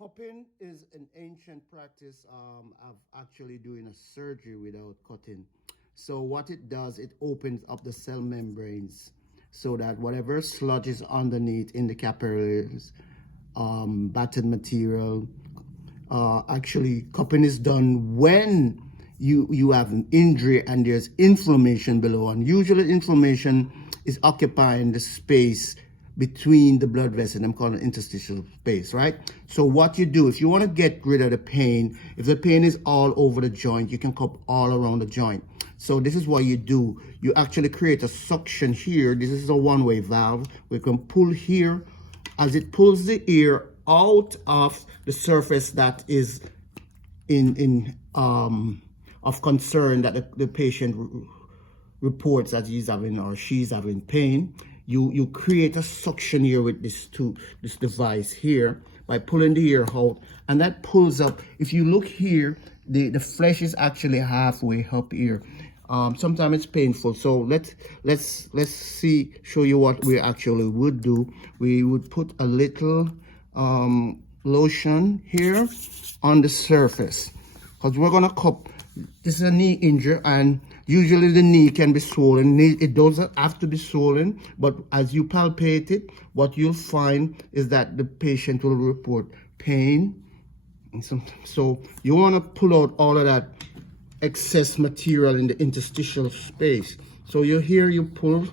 Cupping is an ancient practice of actually doing a surgery without cutting. So what it does, it opens up the cell membranes so that whatever sludge is underneath in the capillaries, battered material, actually cupping is done when you have an injury and there's inflammation below. And usually inflammation is occupying the space between the blood vessels. I'm calling it interstitial space, right? So what you do, if you want to get rid of the pain, if the pain is all over the joint, you can cup all around the joint. So this is what you do. You actually create a suction here. This is a one-way valve. We can pull here as it pulls the air out of the surface that is of concern that the patient reports that he's having or she's having pain. You create a suction here with this device here by pulling the air out, and that pulls up. If you look here, the flesh is actually halfway up here. Sometimes it's painful, so let's show you what we actually would do. We would put a little lotion here on the surface because we're gonna cup. This is a knee injury, and usually the knee can be swollen. It doesn't have to be swollen, but as you palpate it, what you'll find is that the patient will report pain. And so you want to pull out all of that excess material in the interstitial space. So you're here, you pull,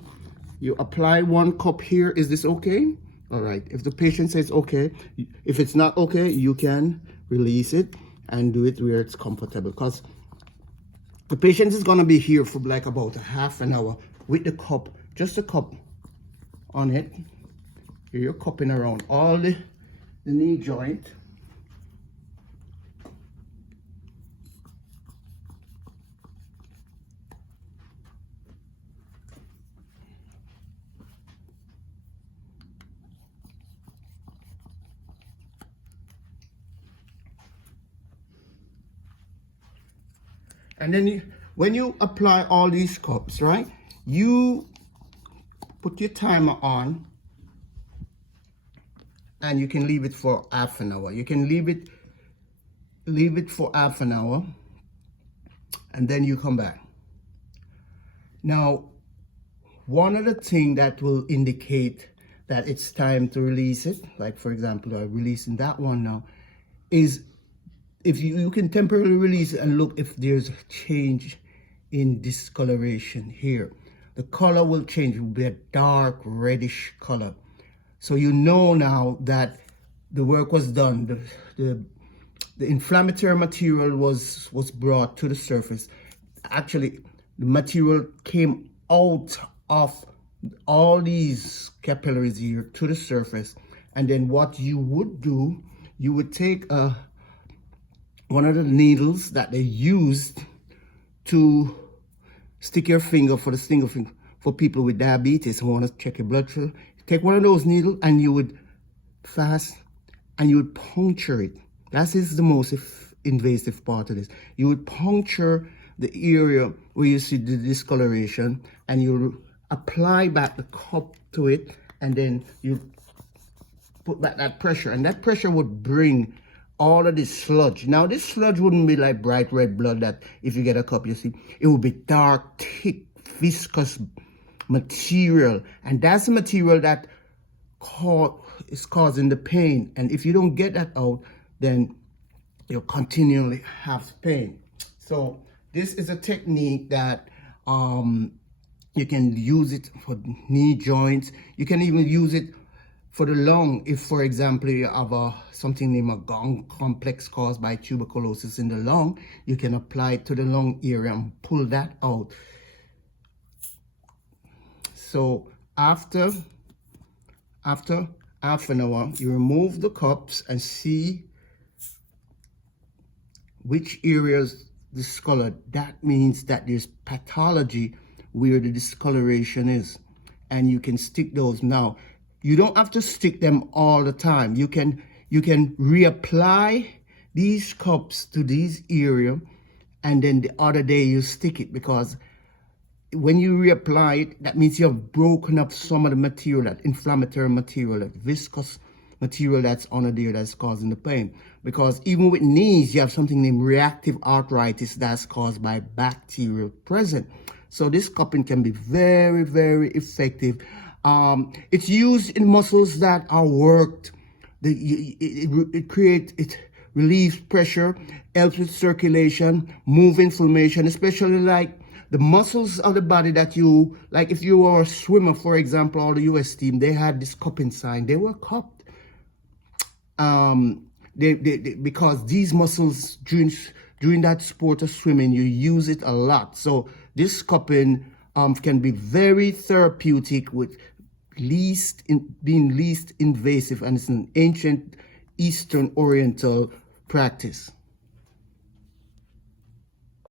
you apply one cup here. Is this okay? All right. If the patient says okay, if it's not okay, you can release it and do it where it's comfortable, because the patient is going to be here for like about a half an hour with the cup, just a cup on it. Here you're cupping around all the knee joint. And then when you apply all these cups, right, you put your timer on and you can leave it for half an hour. You can leave it for half an hour and then you come back. Now, one of the things that will indicate that it's time to release it, like for example, I'm releasing that one now, is if you can temporarily release it and look if there's a change in discoloration here. The color will change, it will be a dark reddish color. So you know now that the work was done. The inflammatory material was brought to the surface. Actually, the material came out of all these capillaries here to the surface. And then what you would do, you would take one of the needles that they used to stick your finger for the stinger finger for people with diabetes who want to check your blood sugar. Take one of those needles and you would puncture it. That is the most invasive part of this. You would puncture the area where you see the discoloration and you apply back the cup to it, and then you put back that pressure, and that pressure would bring all of this sludge. Now, this sludge wouldn't be like bright red blood that if you get a cup, you see. It would be dark, thick, viscous material. And that's the material that is causing the pain. And if you don't get that out, then you'll continually have pain. So this is a technique that you can use it for knee joints. You can even use it for the lung, if, for example, you have something named a gum complex caused by tuberculosis in the lung, you can apply it to the lung area and pull that out. So after half an hour, you remove the cups and see which areas discolored. That means that there's pathology where the discoloration is, and you can stick those. Now, you don't have to stick them all the time. You can reapply these cups to these area, and then the other day you stick it, because when you reapply it, that means you have broken up some of the material, that inflammatory material, that viscous material that's under there that's causing the pain. Because even with knees, you have something named reactive arthritis that's caused by bacteria present. So this cupping can be very, very effective. It's used in muscles that are worked. It relieves pressure, helps with circulation, move inflammation, especially like the muscles of the body that you, like if you were a swimmer, for example, or the US team, they had this cupping sign. They were cupped. Because these muscles during that sport of swimming, you use it a lot. So this cupping can be very therapeutic with being least invasive, and it's an ancient Eastern Oriental practice.